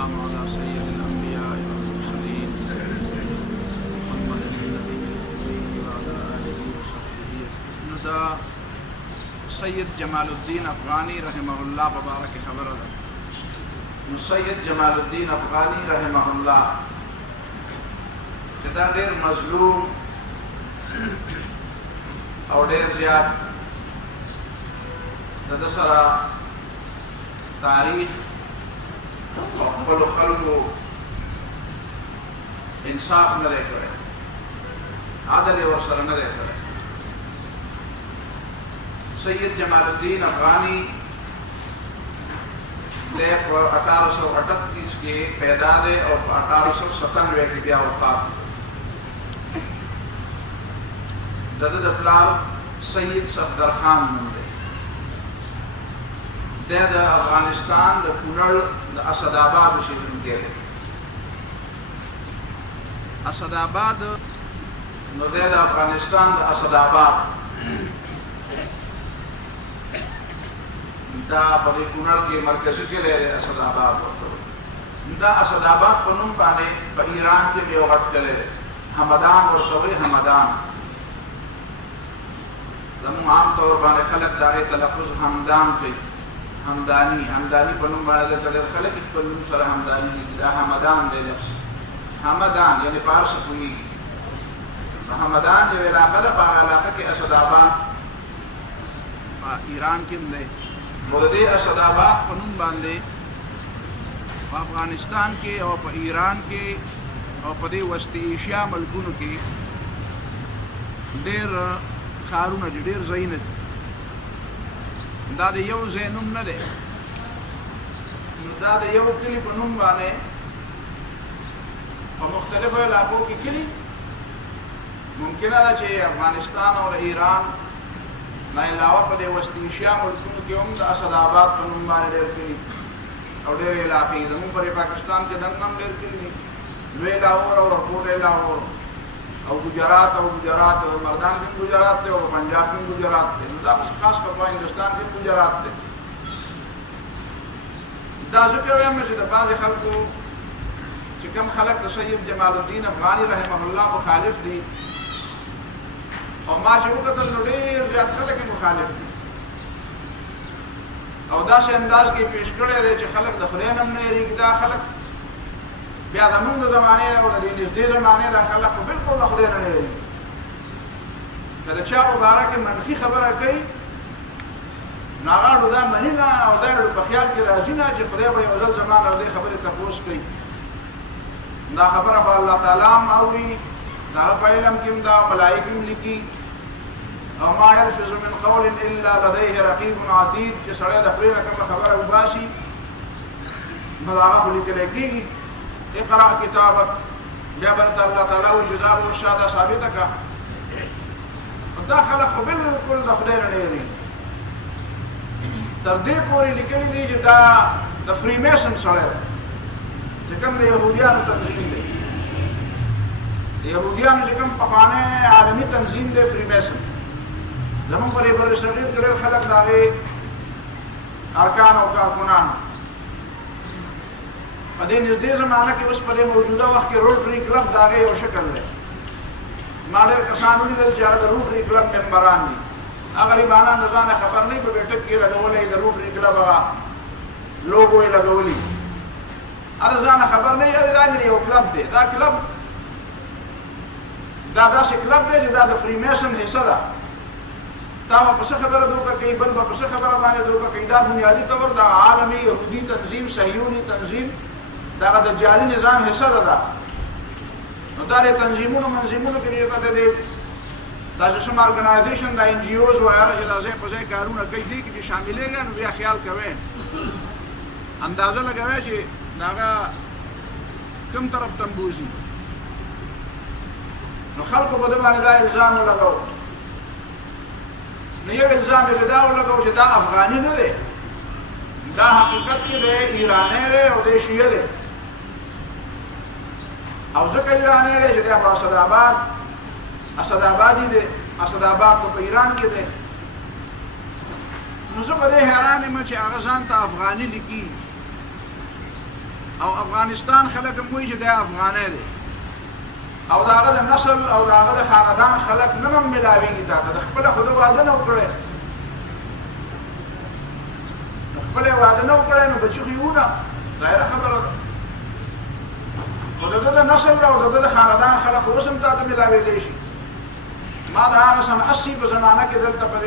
والسلام على سيد الأنبياء والمرسلين محمد النبي الأمي وعلى آله وصحبه أجمعين. دا سید جمال الدین افغانی رحمہ اللہ مبارک خبر ده. سید جمال الدین افغانی رحمہ اللہ چې دا ډېر مظلوم او ډېر زیات د ده سره تاریخ او خپلو خلکو انصاف نه دی کړی، عدل یې ورسره نه دی کړی. سید جمال الدین افغانی دے 1838 کے پیدا دے اور 1897 کی بیا وفات. دد پلار سید صفدر خان نوم دے. دے د افغانستان د کونړ د اسد آباد اوسیدونکی دی. اسد آباد نو دے د افغانستان د اسد آباد دا په کونړ کې مرکزي کلی دی. اسد آباد ورته دا اسد آباد په نوم باندې په ایران کې یو غټ کلی دی، همدان ورته وایي. همدان زموږ عام طور باندې خلک د هغې تلفظ همدان کوي، همداني په نوم باندې دلته ډېر خلک خپل نوم سره همداني لیکي. دا همدان دی لفظ. همدان یعنې فارس پوهېږي. همدان یو علاقه ده، په هغه علاقه کې اسد آباد په ایران کې هم دی. نو د دې اسد آباد په نوم باندې په افغانستان کې او په ایران کې او په دې وسط ایشیا ملکونو کې ډېر ښارونه دي، ډېر ځایونه دي. دا د یو ځای نوم نه دی، دا د یو کلي په نوم باندې په مختلفو علاقو کې کلي. ممکنه ده چې افغانستان او د ایران نه علاوه په دې وسط ایشیا ملکونو کې هم د اسد آباد په نوم باندې ډېر کلي او ډېرې علاقې. زموږ په پاکستان کې دننه هم ډېر کلي دي، لوی لاهور او رکوټی لاهور او ګجرات او مردان کې ګجرات دی او پنجاب کې ګجرات دی. نو دا بس خاص په هندوستان کې ګجرات دی. دا ځکه وایم چې د بعضې خلکو چې کوم خلک د سید جمال الدین افغاني رحمه الله مخالف دي او ما چې وکتل نو ډېر زیات خلک یې مخالف دي او داسې انداز کې پیش کړی دی چې خلک د خدای نه هم نه یېرېږي. دا خلک بیا زمونږ د زمانې او د دې نږدې زمانې دا خلک خو بلکل د خدای نه نه یېرېږي. که د چا په باره کې منفي خبره کوي نو هغه اړو دا مني نه او دا اړو په خیال کې راځي نه چې خدای به یو ځل زما نه د دې خبرې تپوس کوي. دا خبره خو الله تعالی هم اوري، د هغه په علم کې هم دا ملایک هم لیکي. او ما یلفظ من قول الا لدیه رقیب عتید، چې سړی د خولې نه کومه خبره وباسي نو د هغه خو لیکلی کېږي. اقرأ کتابک، بیا به درته الله تعالی وایي چې دا به اوس دا ثابته کړه. دا خلک خو بلکل د خدای نه نه یېرېږي. تر دې پورې لیکلي دي چې دا د فری میسن سړی دی چې کوم د یهودیانو تنظیم دی. د یهودیانو چې کوم پخوانی عالمي تنظیم دی فری میسن. زمونږ په دې برصغیر کې ډېر خلک د هغې ارکان او کارکنان په دې نږدې زمانه کې اوس په دې موجوده وخت کې روټري کلب د هغې یو شکل دی. ما ډېر کسان ولیدل چې هغه د روټري کلب ممبران دي. هغه غریبانان د ځانه خبر نه وي، په بیټک کې لګولی د روټري کلب هغه لوګو یې لګولي، هغه د ځانه خبر نه وي. دا یو کلب دی. دا کلب دا داسې کلب دی چې دا د فری میسن حصه ده. تا به په څه خبره دوکه کوي، بل به په څه خبره باندې دوکه کوي. دا بنیادي طور د عالمي یهودي تنظیم، صهیوني تنظیم، د هغه د جعلي نظام حصه ده. نو دا د تنظیمونو منظمونو کې دا چې کوم ارګنایزیشن دا ان جی اوز وایي چې دا ځای په ځای کارونه کوي، دې کې چې شاملېږي نو بیا خیال کوئ، اندازه لګوئ چې د هغه کوم طرف ته بوځي. نو خلکو به ده باندې دا الزام ولګوو. نو یو الزام یې دا ولګوو چې دا افغاني نه دی، دا حقیقت کې دی ایرانی دی او دی شیعه دی. او ځکه ایرانی دی چې دی په اسد آبادي دی. اسد آباد په ایران کې دی. نو زه په دې حیران یم چې هغه ځان ته افغاني لیکي او افغانستان خلک موي چې د افغانې دي او داغه د نسل او داغه د خاندان خلک نه هم ملاويږي تا د خپل خود واده نه وکړي خپل واده نه وکړي نو بچو خيونه دایره خبره او دغه نسل او دغه خاندان خلک اوسم تا ته ملاوي دي شي ما دا هغه سن 80 په زمانہ کې دلته په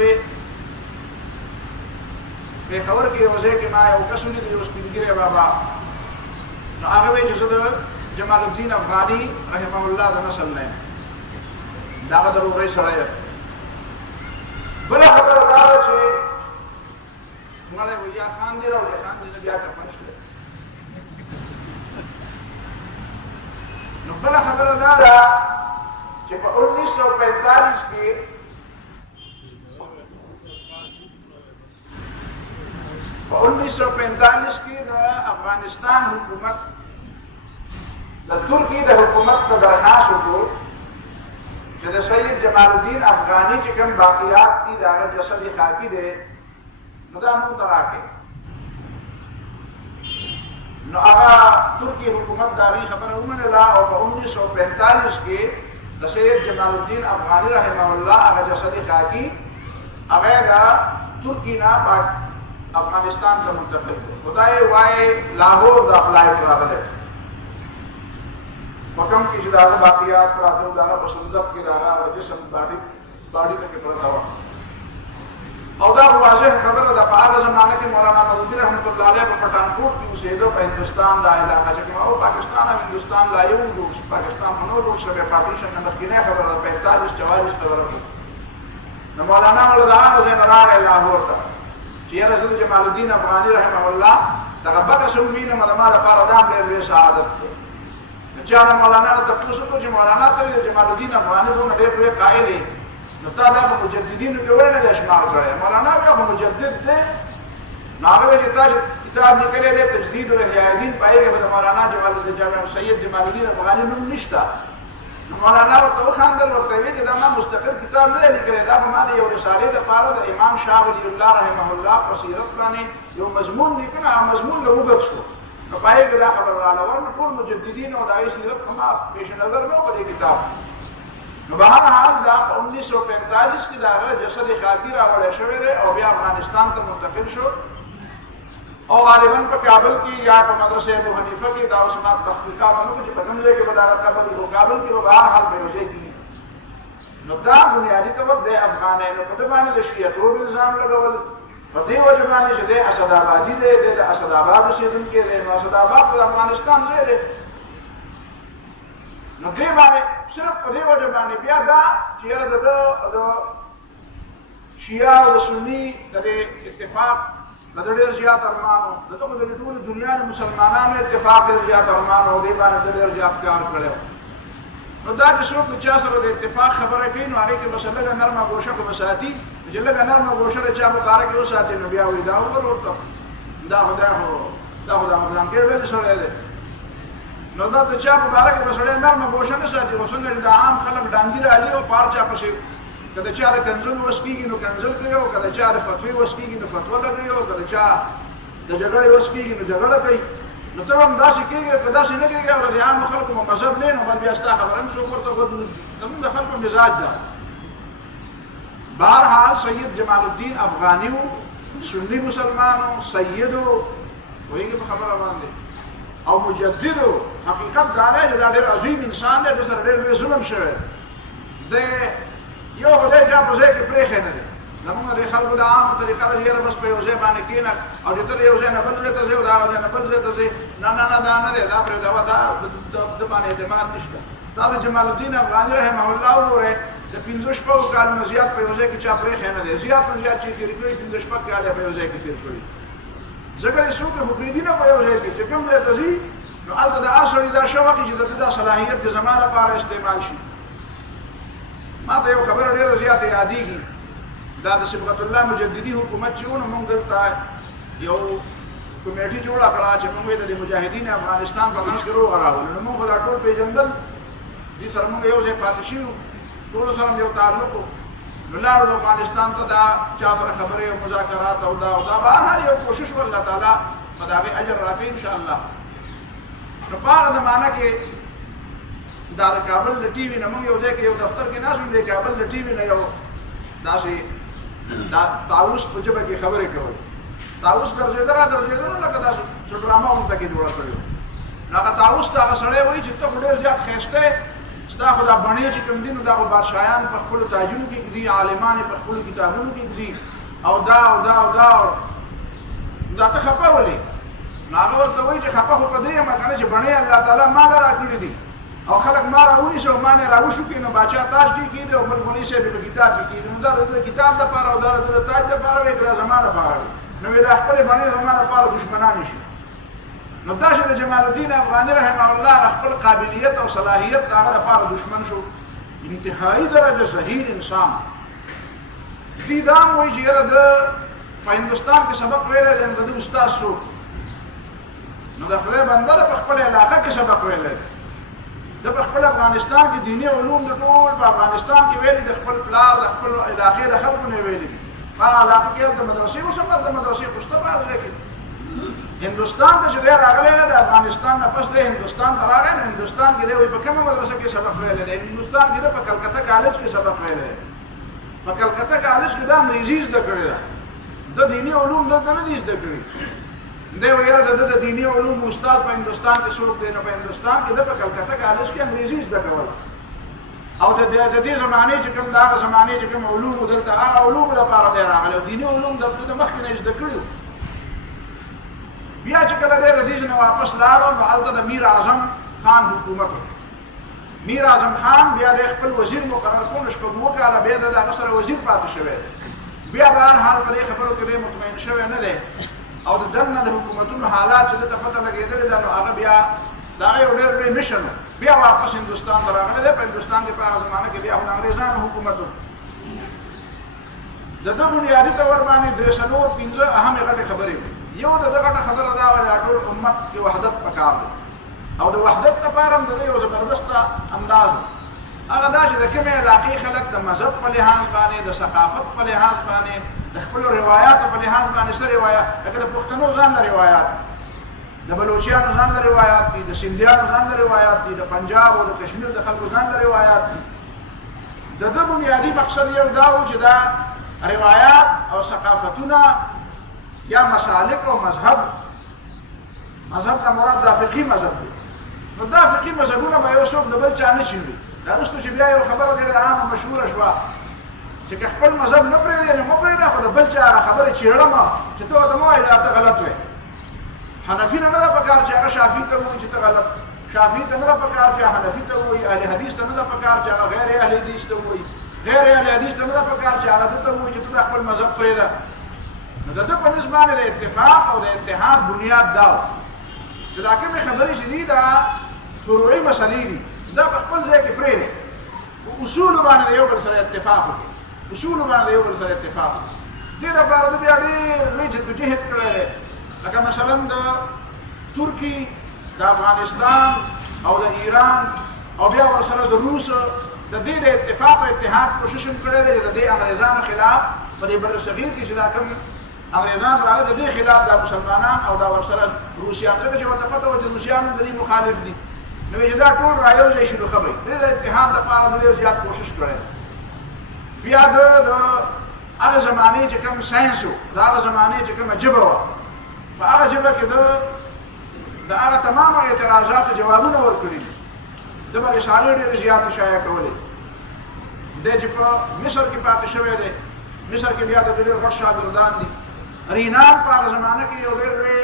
خبر کې یو ځای کې ما یو کسونه دی اوس پیګره بابا نو هغه وی چې زه جمال الدین افغانی رحمه الله د نسل نه دا ضروري سره بل خبره دا چې مړی ویا خان دی راوړي خان دی بیا ته پنځه نو بل خبره دا چې په 1945 کې په 1945 کې د افغانستان حکومت د ترکی د حکومت ته درخواست وکړ چې د سید جمال الدین افغانی چې کوم باقیات دي د هغه جسد خاکی دی نو دا مونږ ته راکړي نو هغه ترکی حکومت دا غي خبره ومنله او په 1945 کې د سید جمال الدین افغانی رحمه الله هغه جسد خاکی هغه دا ترکی نه افغانستان ته منتقل کړ خدای وای لاهور د فلایټ راغله مکم کې چې دا باقیات راځو دا په صندوق کې راغله جسم باډي کې پرتا و او دا واضح خبره ده په هغه زمانه کې مولانا مودودی رحمت الله علیه په پټانکوټ کې اوسېدو په هندستان دا علاقه چې او پاکستان او هندستان لا یو د پاکستان منو سره پارټیشن نه کینه خبره ده 45 44 ته ورته نو مولانا ولدا هغه نه راغله لاهور ته چې رسول جمال الدین افغانی رحمه الله دغه بکه سومینه مدمه لپاره دام ډېر سعادت چې مولانا ته تاسو ته چې مولانا ته جمال الدین افغانی څنګه ډېر قائل نو تا دا مجددین کې ورنه د شمار کړي مولانا بیا مجدد دی ناغه چې تا کتاب نکلي دی تجدید او احیاء الدین پایې د مولانا جمال الدین سید جمال الدین افغانی نوم نشته مولانا ورته خاندل ورته وی چې دا ما مستقل کتاب نه لیکلی دا په معنی یو رساله د پاره د امام شاه ولی الله رحمه الله په سیرت باندې یو مضمون لیکنه مضمون له وګت شو په پای کې دا خبر را لور ټول مجددین او دای سیرت کما پیش نظر نو په کتاب نو بهر حال دا 1945 کې دا جسد خاطر راوړل شوی او بیا افغانستان ته منتقل شو او غالبا په کابل کې یا په مدرسې ابو حنیفه کې دا اوس ما تحقیقات نو چې په کوم ځای کې بدارت کابل او کابل کې به هر حال به وځي کی نو دا بنیادی طور د افغانانو په باندې د شیعه نظام لګول په دې وجه باندې چې د اسد آبادی د اسد آباد سیدن کې د اسد آباد په افغانستان دی نو دې باندې صرف په دې وجه باندې بیا دا چې د شیعه او د سنی د اتفاق د ډېر زیات ارمانو دغه د ټول دنیا د مسلمانانو اتفاق ډېر زیات ارمانو دی باندې ډېر زیات کار کړو نو دا چې څوک چې سره د اتفاق خبره کوي نو هغه کې مسله نرمه ګوشه کو مساتی چې لږه نرمه ګوشه چې مبارک یو ساتي نو بیا وې دا ورته دا خدای مدام کې ویل شوی دی نو دا چې مبارک مسله نرمه ګوشه نه ساتي او څنګه د عام خلک ډانګي راځي او پارچا پسې کله چې دا کنزل وسکیږي نو کنزل کوي او کله چې دا فتوی وسکیږي نو فتوا لګوي او کله چې د جګړې وسکیږي نو جګړه کوي نو ته هم داسې کېږي که داسې نه کېږي او د عام خلکو مذهب نه نو بیا ستا خبره هم څوک ورته زموږ د خلکو مزاج ده بهرحال سید جمال الدین افغانی و سنی مسلمانو سیدو وایي په خبره باندې او مجددو حقیقت دا نه چې دا ډېر عظیم انسان دی چې سره ډېر لوی ظلم شوی د یو خدای جا په ځای کې پرېښی نه دی زمونږ د خلکو د عامه طریقه ده یاره بس په یو ځای باندې کښېنه او چې ته یو ځای نه بل ځای ته ځې او د هغه ځای نه بل ځای ته ځې نه دا نه دی دا پرېږده دا د باندې اعتماد نشته دا د جمال الدین افغاني رحمه الله وګورئ د 15 کالو نه زیات په یو ځای کې چا پرېښی نه دی زیات نه زیات چې تېر کړي 15 کاله په یو ځای کې تېر کړي ځکه چې څوک مفریدي نه په یو ځای کې چې کوم ځای ته ځي نو هلته د هر سړي دا شوق چې د دا صلاحیت د زما لپاره استعمال شي ما ته یو خبره ډېره زیاته یادېږي دا د صبغت الله مجددي حکومت چې ونه موږ دلته یو کمیټي جوړه کړه چې موږ د مجاهدین افغانستان په منځ کې روغ راولو نو موږ دا ټول پېژندل دې سره موږ یو ځای پاتې شو ټول سره یو تعلق نو لاړو افغانستان ته دا چا سره خبرې او مذاکرات او دا بهرحال یو کوشش والله تعالی په دغه اجر راکړي ان شاء الله نو په هغه زمانه کې دا د کابل د ټي وي نه موږ یو ځای کې یو دفتر کې ناست وو د کابل د ټي وي نه یو داسې دا طاووس په ژبه کې خبرې کول طاووس ګرځېده را ګرځېده نو لکه داسې څه ډرامه غونته کې جوړه کړې وه نو هغه طاووس ته هغه سړی وایي چې ته خو ډېر زیات ښایسته یې ستا خو دا بڼې چې کوم دي نو دا خو بادشاهیان په خپلو تاجونو کې ږدي عالمان یې په خپلو کتابونو کې ږدي او دا او دا او دا دا ته خفه ولې نو هغه ورته وایي چې خفه خو په دې یم که نه چې بڼې الله تعالی ما له راکړي دي او خلک ما راونیسه او ما نه راوشو کړي نو باچا تاج کې کېږي او بل مولوي صاحب په کتاب کې کېږي نو دا د کتاب دپاره او دا د تاج دپاره وایي که دا زما دپاره وي نو وایي دا خپلې بڼې زما دپاره دشمنان شي نو دا چې د جمال الدین افغاني رحمه الله خپل قابلیت او صلاحیت د هغه لپاره دشمن شو انتهایی درجه صحیح انسان دې دا هم وایي چې یاره د په هندوستان کې سبق ویلی دی نو د دې استاد څوک نو د خدای بنده ده په خپل علاقه کې سبق ویلی دی د په خپل افغانستان کې دیني علوم د ټول په افغانستان کې ویلي د خپل پلار د خپل علاقې د خلکو نه ویلي دي په علاقه کې د مدرسې اوس هم د مدرسې خو شته په هغه کې هندوستان ته چې دی راغلی دی د افغانستان نه پس دی هندوستان ته راغی نو هندوستان کې دی وایي په کومه مدرسه کې سبق ویلی دی هندوستان کې دی په کلکته کالج کې سبق ویلی دی په کلکته کالج کې دا انګریزي زده کړې ده د دیني علوم دلته نه دي زده کړي دی وایي یاره د دیني علوم استاد په هندوستان کې څوک دی نو په هندوستان کې د په کلکته کالج کې انګریزي زده کوله او د دې زمانې چې کوم د هغه زمانې چې کوم علوم دلته هغه علومو دپاره دی راغلی او دیني علوم دلته د مخکې نه یې زده کړي بیا چې کله دی د دې نه واپس لاړو نو هلته د میر اعظم خان حکومت و میر اعظم خان بیا د خپل وزیر مقرر کړو نو شپږ اووه کاله بیا د هغه سره وزیر پاتې شوی دی بیا به هر حال په دې خبرو کې دی مطمئن شوی نه دی او د دننه د حکومتونو حالات چې دته پته لګېدلې ده نو هغه بیا د هغه یو ډېر لوی مشن بیا واپس هندوستان ته راغلی دی په هندوستان کې په هغه زمانه کې بیا خو د انګریزانو حکومت و د ده بنیادي طور باندې درې څلور پنځه اهمې غټې خبرې وي یو د ده غټه خبره دا وه د ټول امت کې وحدت پکار دی او د وحدت لپاره هم د ده یو زبردسته انداز هغه دا چې د کومې علاقې خلک د مذهب په لحاظ باندې د ثقافت په لحاظ باندې د خپلو روایاتو په لحاظ باندې څه روایات لکه د پښتنو ځان له روایات د بلوچیانو ځان له روایات دي د سندhiانو ځان له روایات دي د پنجاب او د کشمیر د خلکو ځان له روایات دي د ده بنیادي مقصد یو دا و چې دا روایات او ثقافتونه یا مسالک او مذهب ته مراد دا فقهي مذهب دی نو دا فقهي مذهبونه به یو څوک د بل چا نه چینوي دا وروسته چې بیا یو خبره ډېره عامه مشهوره شوه چې که خپل مذهب نه پرېږدې نو مه پرېږده خو د بل چا هغه خبرې چېړمه چې ته ورته مه وایې دا ته غلط وایې حنفي نه ده پکار چې هغه شافعي ته ووایي چې ته غلط شافعي ته نه ده پکار چې حنفي ته ووایي اهل حدیث ته نه ده پکار چې هغه غیر اهل حدیث ته ووایي غیر اهل حدیث ته نه ده پکار چې هغه ده ته ووایي چې ته د خپل مذهب پرېږده نو د ده په نسبت باندې د اتفاق او د اتحاد بنیاد دا و چې دا کومې خبرې چې دي دا فروعي مسلې دي دا په خپل ځای کې پرېږدي په اصولو باندې د یو بل سره اتفاق وکړي اصولو باندې د یو بل سره اتفاق وکړي دې لپاره ده بیا ډېر لوی جدوجهد کړی دی لکه مثلا د ترکي د افغانستان او د ایران او بیا ورسره د روس د دې د اتفاق او اتحاد کوشش هم کړی دی چې د دې انګریزانو خلاف په دې بر صغیر کې چې دا کوم انګریزان راغلي د دې خلاف دا مسلمانان او دا ورسره روسیان ځکه چې ورته پته وه چې روسیان د دې مخالف دي نو چې دا ټول رايوځای شي نو خبرې دې د اتحاد لپاره ډېر زیات کوشش کړی بیا د هغه زمانې چې کوم ساینس و د هغه زمانې چې کومه ژبه وه په هغه ژبه کې د هغه تمامو اعتراضاتو جوابونه ورکړي دي ده به رسالې ډېرې زیاتې شایع کولې دی چې په مصر کې پاتې شوی دی مصر کې بیا د ډېر غټ شاګردان دي رینان په هغه زمانه کې یو ډېر لوی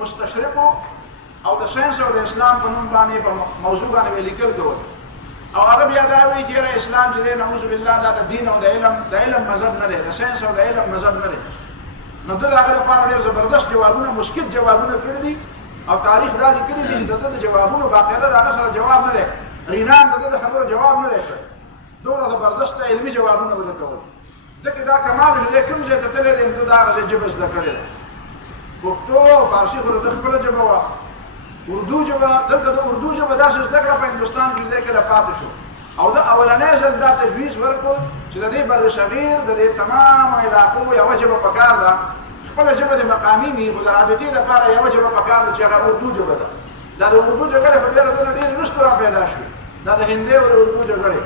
مستشرق او د ساینس او د اسلام په نوم باندې په موضوع باندې به لیکل کول او هغه بیا دا وایي چې یاره اسلام چې دی نعوذ بالله دا د دین او د علم مذهب نه دی د ساینس او د علم مذهب نه دی نو ده د هغه لپاره ډېر زبردست جوابونه مسکت جوابونه کړي دي او تاریخ دا لیکلي دي چې د ده د جوابونو باقاعده د هغه سره جواب نه دی رینان د ده د خبرو جواب نه دی کړی دومره زبردسته علمي جوابونه به ده کول ځکه دا کمال چې دی کوم ځای ته تللی دی نو د هغه ځای ژبه زده کړې ده پښتو فارسي خو د ده خپله ژبه وه اردو ژبه دلته د اردو ژبه داسې زده کړه په هندوستان کې دی کله پاتې شو او د اولنی ځل دا تجویز ورکړو چې د دې بر صغیر د دې تمامو علاقو یوه ژبه پکار ده خپله ژبه د مقامي وي خو د رابطې لپاره یوه ژبه پکار ده چې هغه اردو ژبه ده دا د اردو جګړې په ډېره دنه ډېرې وروسته را پیدا شوې دا د هندي او د اردو جګړې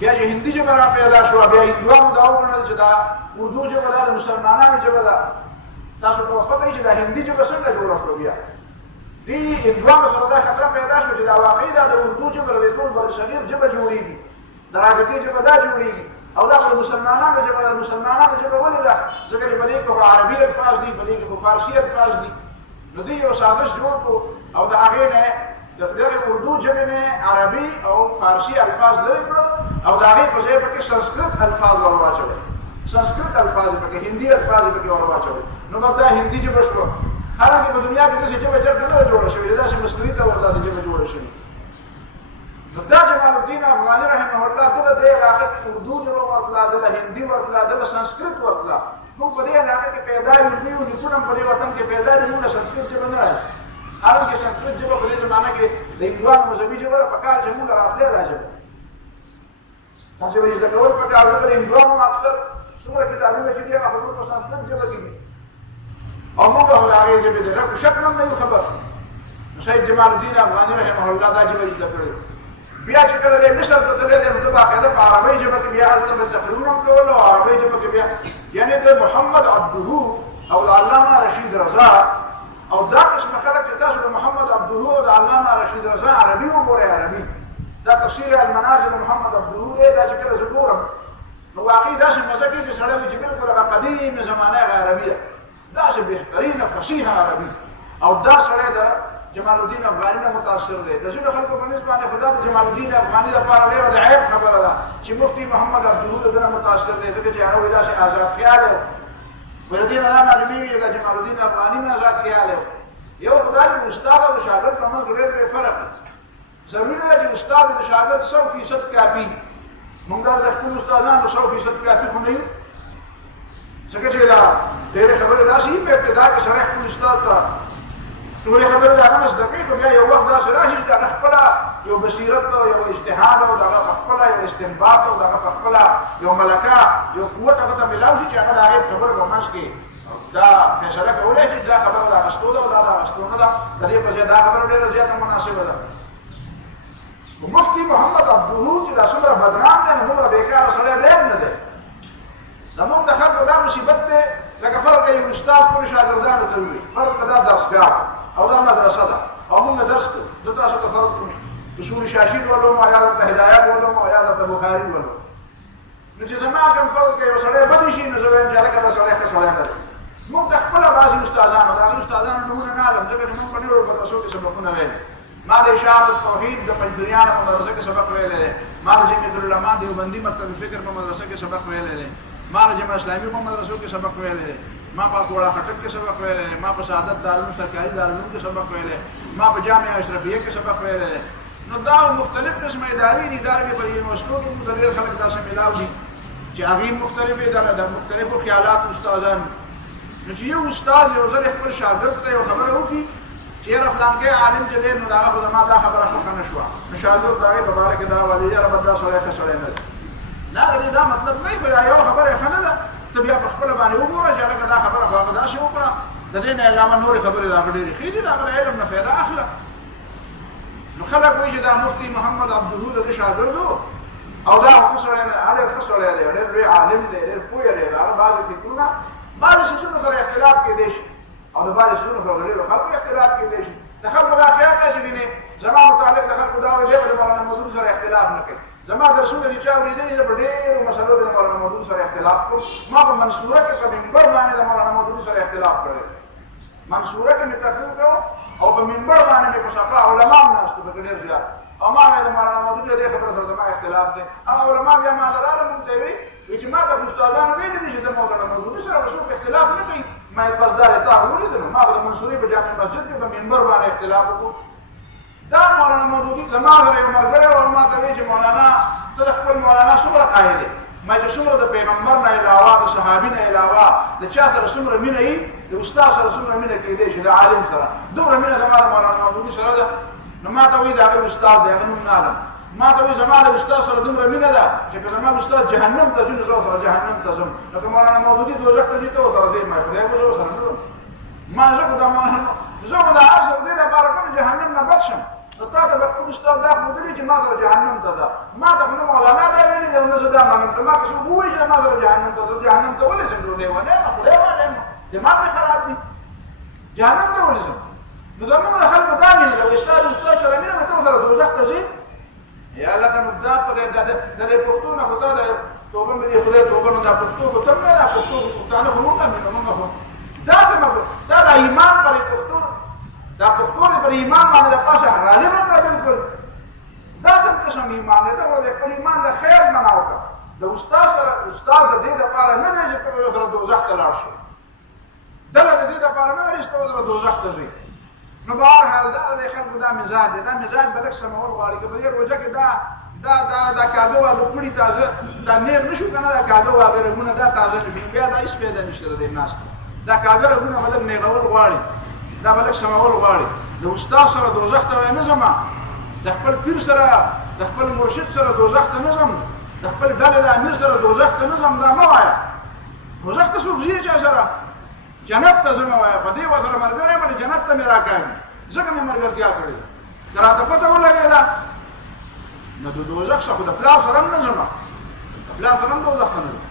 بیا چې هندي ژبه را پیدا شوه بیا هندوانو دا وګڼل چې دا اردو ژبه دا د مسلمانانو ژبه ده تاسو ته پته وي چې دا هندي ژبه څنګه جوړه شوه بیا دې هندوانو سره دا خطره پیدا شوه چې دا واقعي دا د اردو ژبه د ټول برصغیر ژبه جوړېږي د رابطې ژبه دا جوړېږي او دا د مسلمانانو ژبه ده مسلمانانو ژبه ولې ده ځکه چې په دې کې عربي الفاظ دي په دې کې فارسي الفاظ دي نو دوی یو سازش جوړ کړو او د هغې نه د دغه اردو ژبې نه عربي او فارسي الفاظ لرې کړو او د هغې په ځای پکې سنسکرت الفاظ ور واچول سنسکرت الفاظ پکې هندي الفاظ پکې ور واچول نو دا هندي ژبه شوه حالانکه په دنیا کې داسې ژبه چېرته نه ده جوړه شوې داسې مصنوعي طور داسې ژبه جوړه شوې نو دا جمال الدین افغاني رحمه الله دله دې علاقه کې اردو ژبه ورتله دله هندي ورتله دله سنسکرت ورتله موږ په دې علاقه کې پیدا یو نیو نیکونه په دې وطن کې پیدا دي موږ سنسکرت ژبه نه راځي حالانکه سنسکرت ژبه په دې زمانه کې د هندوانو مذهبي ژبه ده په کار چې موږ راتلې دا ژبه تاسو به زده کول په کار د هندوانو اکثر څومره کتابونه چې دي هغه په سنسکرت ژبه کې دي او موږ هغه هغې ژبې ده لکه شک نه یو خبر شهید جمال الدین افغاني رحمه الله دا ژبه زده کړې بیا چې کله د مصر ته تللی دی نو ده باقاعده په عربۍ ژبه کې بیا هلته به تقریرونه هم کول او عربۍ ژبه کې بیا یعنې د محمد عبدهو او د علامه رشید رضا او دا قسم خلک چې تاسو د محمد عبدهو او د علامه رشید رضا عربي وګورئ عربي دا تفسیر المنازل محمد عبدهو دی دا چې کله زه ګورم نو واقعي داسې مزه کېږي چې سړی وایي چې بلکل هغه قدیم زمانه هغه عربي ده داسې بهترینه فصیحه عربي او دا سړی د جمال الدین افغاني نه متاثر دی د ځینو خلکو په نسبت باندې خو دا د جمال الدین افغاني لپاره ډېره د عیب خبره ده چې مفتي محمد عبدهو د ده نه متاثر دی ځکه چې هغه وایي داسې آزاد خیال دی په دې نه دا معلومېږي چې د جمال الدین افغاني نه آزاد خیال دی یو خو دا چې د استاد او د شاګرد په منځ کې ډېر فرق دی ضروري ده چې استاد د شاګرد 100% کافي موږ د خپلو استادانو 100% کافي خو نه یو ځکه چې دا ډېرې خبرې داسې وي په ابتدا کې سړی خپل استاد ته ټولې خبرې د هغه نه زده کوي خو بیا یو وخت داسې راشي چې د هغه خپله یو بصیرت او یو اجتهاد او د هغه په خپله یو استنباط او د هغه په خپله یو ملکه یو قوت هغه ته میلاو شي چې هغه د هغې خبرې په منځ کې دا فیصله کولی شي دا خبره د اخیستو ده او دا د اخیستو نه ده د دې په ځای دا خبره ډېره زیاته مناسبه ده مفتي محمد عبدهو چې دا څومره بدنام دی نو دومره بېکاره سړی دی هم نه دی زموږ د خلکو دا مصیبت دی لکه فرض که یو استاد ټولو شاګردانو ته ووایي فرض که دا درسګاه او دا مدرسه ده او موږ درس کوو زه تاسو ته فرض کوم اصول شاشید ولوم او یا درته هدایت ولوم او یا درته بخاري ولوم نو چې زما کوم فرض که یو سړی بد شي نو زه وایم چې هلکه دا سړی ښه سړی نه دی موږ د خپله بعضې استادانو د هغې استادانو نومونه نه علم ځکه چې موږ په ډېرو مدرسو کې سبقونه ویلي ما د اشاعت التوحید د پنجدریانو په مدرسه کې سبق ویلی دی ما د جمعیت العلما دیوبندي مکتب فکر په مدرسه کې سبق ویلی دی ما د جمع اسلامي په مدرسو کې سبق ویلی دی ما په کوړه خټک کې سبق ویلی دی ما په سعادت دارالعلوم سرکاري دارالعلوم کې سبق ویلی ما په جامعه اشرفیه کې سبق ویلی دی نو دا مختلف قسمه ادارې دي ادارې په یونیورسټو کې موږ ډېر خلک داسې میلاو دي چې هغې مختلفې د مختلفو خیالاتو استادان نو چې یو استاد یو ځل خپل شاګرد ته یو خبره وکړي چې یاره فلانکی عالم چې دی نو د هغه خو زما دا خبره خوښه نه شوه نو شاګرد د هغې په باره کې دا وایي یاره بد دا سړی ښه سړی نه دی نه د دې دا مطلب نه وي خو یو خبره ښه نه ده ته بیا په خپله باندې وګوره چې هلکه دا خبره خو هغه داسې وکړه د دې نه علاوه نورې خبرې د هغه ډېرې ښې دي د هغه د علم نه فایده اخله نو خلک وایي چې دا مفتي محمد عبدهو د ده شاګرد او دا ښه سړی دی ډېر ښه سړی دی ډېر لوی عالم دی ډېر پوهه دی د هغه بعضې فکرونه بعضې څیزونو سره اختلاف کېدی شي او د بعضې څیزونو سره د ډېرو خلکو اختلاف کېدی شي د خلکو دا خیال دی چې وینې زما متعلق د خلکو دا وایي دی به د مولانا مودود سره اختلاف نه کوي زما درسونه چې چا اورېدلي زه په ډېرو مسلو کې د مولانا مودود سره اختلاف کوم ما په منصوره کې په منبر باندې د مولانا مودود سره اختلاف کړی منصوره کې مې تقریر کړو او په منبر باندې مې په صفحه علما هم ناست وو ډېر زیات او ما د مولانا مودود دې خبره سره زما اختلاف دی هغه علما بیا ما ته راغله مونږ ته وایي چې ما ته استادانو ویلي دي چې د مولانا مودود سره به څوک اختلاف نه کوي ما یې بس دا تا ولیدل ما د منصوري په جامع مسجد کې په منبر باندې اختلاف وکړو دا مولانا مودودي زما سره یو ملګری و ما ته وایي چې مولانا ته د خپل مولانا څومره قایل یې ما چې څومره د پیغمبر نه علاوه د صحابي نه علاوه د چا سره څومره مینه وي د استاد سره څومره مینه کېدی شي د عالم سره دومره مینه زما د مولانا مودودي سره ده نو ما ته وایي د هغه استاد دی هغه نوم نه علم ما ته وایي زما د استاد سره دومره مینه ده چې که زما استاد جهنم ته ځي نو زه سره جهنم ته ځم لکه مولانا مودودي دوزخ ته ځي ته ورسره ځې ما خدای به زه ورسره نه ځم ما زه خو دا زه خو د هر څه د دې لپاره کوم جهنم نه بچ شم نو تا ته به خپل استاد دا ښودلي چې ما سره جهنم ته ده ما ته خو نه مولانا دا ویلي دی او نه زه دا منم که ما که څوک ووایي چې ما سره جهنم ته زه جهنم ته ولې ځم ډوډۍ ونه یم خدای وایم دماغ مې خراب دي جهنم ته ولې ځم نو زموږ د خلکو دا مینه ده چې ستا د استاد سره مینه وي ته ورسره دوزخ ته ځې یا لکه نو دا خدای د دې پښتو نه خو تا د توبه مې دې خدای توبه نو دا پښتو خو ته نه دا پښتو پښتانه خو موږ نه موږ خو دا دا د ایمان پر پښتو دا پښتو پر ایمان باندې د پاسه غالب کړه بالکل دا کوم قسم ایمان دی دا ولې خپل ایمان د خیر نه راوړه د استاد سره استاد د دې لپاره نه دی چې په سره دوزخ ته لاړ شي دغه د دې لپاره نه لري چې ته دوزخ ته ځې نو بهرحال دا د خلکو دا مزاج دی دا مزاج به لږ سمول غواړي که په دې روژه کې دا کاږه واږه کړي تازه دا نیر نه شو که نه دا کاږه واږه رګونه دا تازه نه شي بیا دا هېڅ فایده نشته د دې ناست دا کاږه رګونه به لږ نیغول غواړي دا به لږ سمول غواړي د استاد سره دوزخ ته وایي نه ځمه د خپل پیر سره د خپل مرشد سره دوزخ ته نه ځم د خپل ډلې د امیر سره دوزخ ته نه ځم دا مه وایه دوزخ ته څوک ځي چا سره جنت ته زه مه وایه په دې ورسره ملګری یم جنت ته مې راکاږي ځکه مې ملګرتیا کړې ده که راته پته ولګېده نو د دوزخ څخه خو د پلار سره هم نه ځم د پلار سره هم دوزخ ته نه ځم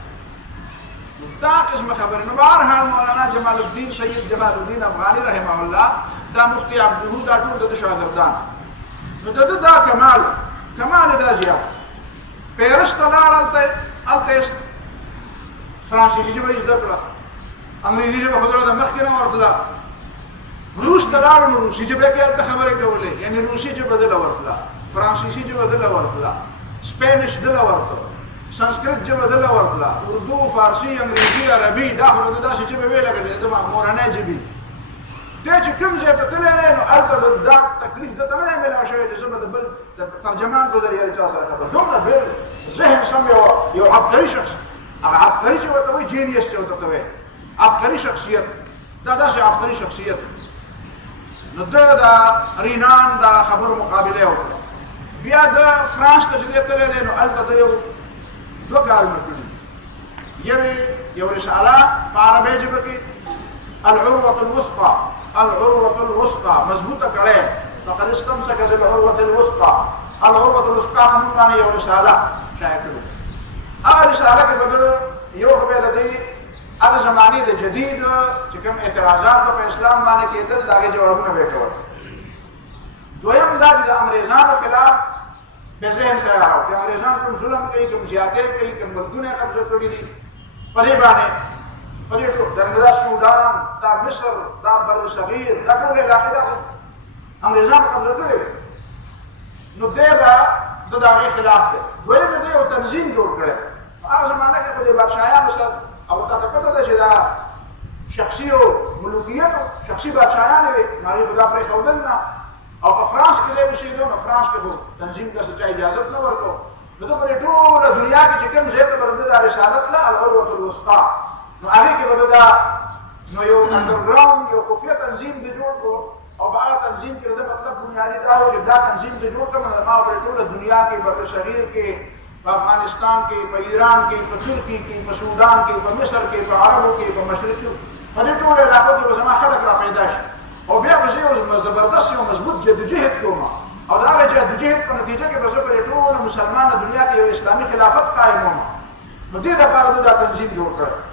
نو دا قسمه خبرې نو بهرحال مولانا جمال الدین سید جمال الدین افغاني رحمه الله دا مفتي عبدالهو دا ټول د ده شاګردان نو د ده دا کمال دا زیات پیرس ته لاړ هلته یې فرانسیسي ژبه یې زده کړه انګریزي ژبه خو د مخکې نه ورتله روس ته لاړو نو روسي ژبه کې هلته خبرې کولې یعنې روسي ژبه دله ورتله فرانسیسي ژبه دله ورتله سپینش دله ورته سنسکرت ژبه دله ورتله اردو فارسي انګریزي عربي دا خو د داسې ژبې ویې لګېدې د مورنۍ ژبې دی چې کوم ځای ته تللی دی نو هلته دا تکلیف درته نه دی میلاو شوی چې زه به د بل د ترجمان په ذریعه د چا سره خبر دومره ډېر ذهن سم یو عبقري شخص هغه عبقري چې ورته وایي جینیس چې ورته ته وایي عبقري شخصیت دا داسې عبقري شخصیت نو ده د رینان د خبرو مقابله یې وکړه بیا د فرانس ته چې دی تللی دی نو هلته د یو دوه کارونه کړي یو رساله په عربۍ ژبه کې العروة الوثقى مضبوطه کړی فقد استمسك بالعروة الوثقى العروة الوثقى موږ باندې یو رساله شایع کړو هغه رساله کې به یو خو به د دې هغه زمانې د جدید چې کوم اعتراضات په اسلام باندې کېدل د هغې جوابونه به یې کول دویم دا چې د انګریزانو خلاف به ذهن تیاراو چې انګریزان کوم ظلم کوي کوم زیاتۍ کوي کوم ملکونه یې قبضه کړي دي په دې باندې دا سودان دا مصر دا بر صغیر دا ټول علاقې دا انګریزان قبضه کړي نو دی به د هغې خلاف دی دویم دی یو تنظیم جوړ کړی هغه زمانه کې خو د بادشاهیانو سره او تاسو پته ده چې دا شخصي او ملوکیت شخصي بادشاهیانې وې نو هغې خو دا پرېښودل نه او په فرانس کې دی اوسېدو نو فرانس کې خو تنظیم ته چا اجازت نه ورکړو نو ده په دې ټوله دنیا کې چې کوم ځای ته به د دا رسالت له العروة الوثقى نو هغې کې به دا نو یو انډرګراونډ یو خفیه تنظیم دې جوړ کړو او په هغه تنظیم کې د مطلب بنیادي دا و چې دا تنظیم دې جوړ کړم نو ما په ټوله دنیا کې بر صغیر کې په افغانستان کې په ایران کې په ترکیې کې په سودان کې په مصر کې په عربو کې په مشرقي په دې ټولو علاقو کې به زما خلک را پیدا شي او بیا به زه یو زبردست یو مضبوط جدوجهد کوم او د هغه جدوجهد په نتیجه کې به زه په دې ټوله مسلمانه دنیا کې یو اسلامي خلافت قایموم نو دې دپاره ده دا تنظیم جوړ کړی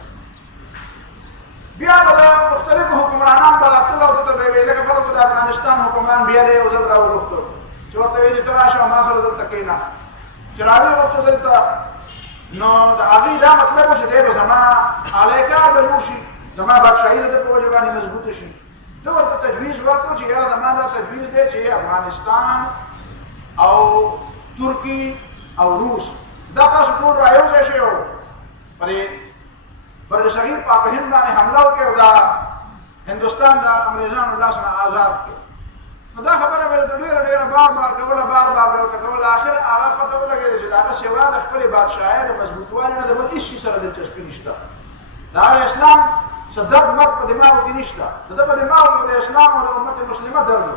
بیا به د مختلفو حکمرانان به راتلل او دته به یې ویل لکه فرض د افغانستان حکمران بیا دی یو ځل راوغوښتو چې ورته ویل چې ته راشه او ما سره دلته کښېنه چې راوغوښتو دلته نو د هغې دا مطلب و چې دی به زما علیکار به جوړ شي زما بادشاهي د ده په وجه باندې مضبوطه شي ده ورته تجویز ورکړو چې یاره زما دا تجویز دی چې افغانستان او ترکي او روس دا تاسو ټول را یو ځای شئ او پرې بر صغیر په هند باندې حمله وکړي او دا هندوستان د انګریزانو لاس نه آزاد کړي نو دا خبره به ورته ډېره بار کوله بار به ورته کوله اخر هغه پته ولګېده چې د هغه سوا د خپلې بادشاهۍ د مضبوطوالي نه د بل هېڅ شي سره دلچسپي نشته د هغه اسلام څه درد مرد په دماغو کې نشته د ده په دماغو کې د اسلام او د امت مسلمه درد